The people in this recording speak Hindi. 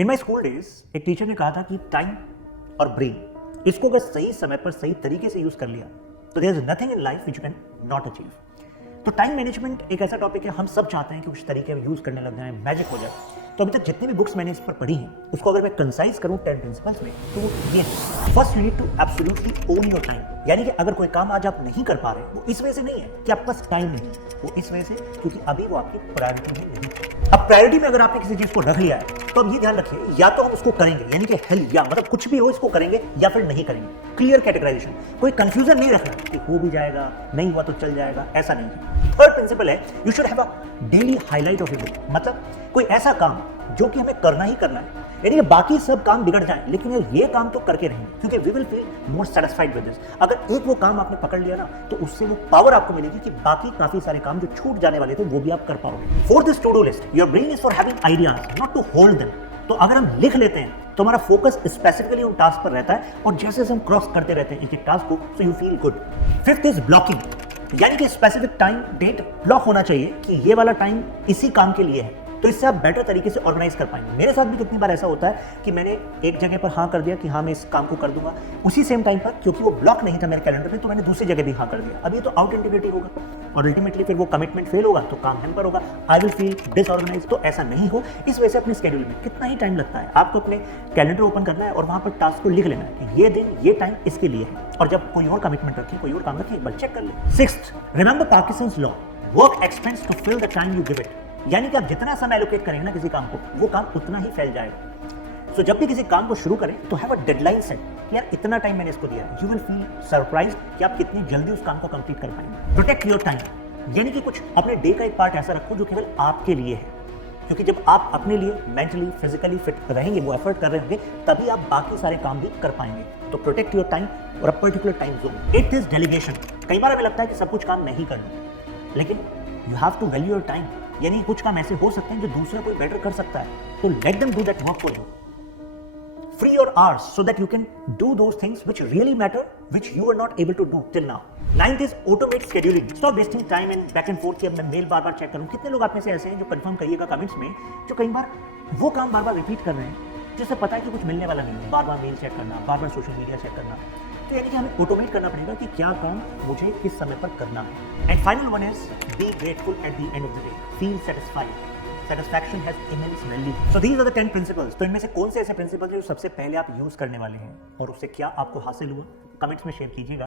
इन माई स्कूल डेज एक टीचर ने कहा था कि टाइम और ब्रेन इसको अगर सही समय पर सही तरीके से यूज कर लिया तो there is nothing in life which you can not achieve. तो टाइम मैनेजमेंट एक ऐसा टॉपिक है, हम सब चाहते हैं कि उस तरीके में यूज करने लग जाए, मैजिक हो जाए। तो अभी तक जितनी भी बुक्स मैंने इस पर पढ़ी हैं उसको अगर मैं कंसाइज करूं 10 प्रिंसिपल्स में तो ये है। First you need to absolutely own your time, यानी कि अगर कोई काम आज आप नहीं कर पा रहे वो इस वजह से नहीं है कि आपके पास टाइम नहीं है, वो इस वजह से क्योंकि अभी वो आपकी प्रायोरिटी में नहीं है। अब प्रायोरिटी में अगर आपने किसी चीज को रख लिया है तो अब ये ध्यान रखिए, या तो हम उसको करेंगे यानी कि हेल या मतलब कुछ भी हो इसको करेंगे या फिर नहीं करेंगे। क्लियर कैटेगराइजेशन, कोई कंफ्यूजन नहीं रखना कि हो भी जाएगा, नहीं हुआ तो चल जाएगा, ऐसा नहीं है। थर्ड प्रिंसिपल है you should have a daily highlight of your day, मतलब कोई ऐसा काम जो कि हमें करना ही करना है, यानी कि बाकी सब काम बिगड़ जाएं लेकिन ये काम तो करके रहेंगे क्योंकि we will feel more satisfied with this. अगर एक वो काम आपने पकड़ लिया ना तो उससे वो पावर आपको मिलेगी कि बाकी काफी सारे काम जो छूट जाने वाले थे वो भी आप कर पाओगे। Fourth is to do list. Your brain is for having ideas not to hold them. तो अगर हम लिख लेते हैं तो हमारा फोकस स्पेसिफिकली उन टास्क पर रहता है और जैसे हम क्रॉस करते रहते हैं एक टास्क को so you feel good. Fifth is blocking, यानी कि स्पेसिफिक टाइम डेट ब्लॉक होना चाहिए कि ये वाला टाइम इसी काम के लिए है, तो इससे आप बेटर तरीके से ऑर्गेनाइज कर पाएंगे। मेरे साथ भी कितनी बार ऐसा होता है कि मैंने एक जगह पर हाँ कर दिया कि हाँ मैं इस काम को कर दूंगा, उसी सेम टाइम पर क्योंकि वो ब्लॉक नहीं था मेरे कैलेंडर में तो मैंने दूसरी जगह भी हाँ कर दिया। अब ये तो आउट इंटीग्रिटी होगा और अल्टीमेटली फिर वो कमिटमेंट फेल होगा तो काम हैम्पर होगा, आई विल फील डिसऑर्गेनाइज। तो ऐसा नहीं हो, इस वजह से अपने स्केड्यूल में कितना ही टाइम लगता है आपको अपने कैलेंडर ओपन करना है और वहां पर टास्क को लिख लेना है कि ये दिन ये टाइम इसके लिए है, और जब कोई और कमिटमेंट रखे कोई और काम रखे एक बार चेक कर ले। Sixth, remember Parkinson's law, work expands to fill the time you give it, यानी कि आप जितना समय एलोकेट करेंगे ना किसी काम को वो काम उतना ही फैल जाएगा। सो जब भी किसी काम को शुरू करें तो हैव अ डेडलाइन सेट कि यार इतना टाइम मैंने इसको दिया है। यू विल फील सरप्राइज कि आप कितनी जल्दी उस काम को कंप्लीट कर पाएंगे। प्रोटेक्ट योर टाइम, यानी कि कुछ अपने डे का एक पार्ट ऐसा रखो जो केवल आपके लिए है, क्योंकि जब आप अपने लिए मेंटली फिजिकली फिट रहेंगे, वो एफर्ट कर रहे होंगे, तभी आप बाकी सारे काम भी कर पाएंगे। तो प्रोटेक्ट योर टाइम और a particular time zone. It is delegation. कई बार हमें लगता है कि सब कुछ काम नहीं करना, लेकिन you have to value your time, यानी कुछ काम ऐसे हो सकते हैं जो दूसरा कोई बेटर कर सकता है, तो let them do that work for you. Free your hours so that you can do those things which really matter, which you are not able to do till now. Ninth is automate scheduling. Stop wasting time in back and forth कि अब मैं मेल बार बार चेक करूं। कितने लोग आप में से ऐसे हैं जो कंफर्म करिएगा कमेंट्स में, जो कई बार वो काम बार बार रिपीट कर रहे हैं जिससे पता है कि कुछ मिलने वाला नहीं है, बार बार मेल चेक करना, बार बार सोशल मीडिया चेक करना। तो यानी कि हमें ऑटोमेट करना पड़ेगा कि क्या काम मुझे किस समय पर करना है। And final one is be grateful at the end of the day, feel satisfied. Satisfaction has immense value. So these are the 10 principles. तो इनमें से कौन से ऐसे प्रिंसिपल्स हैं जो सबसे पहले आप यूज करने वाले हैं और उससे क्या आपको हासिल हुआ, कमेंट्स में शेयर कीजिएगा।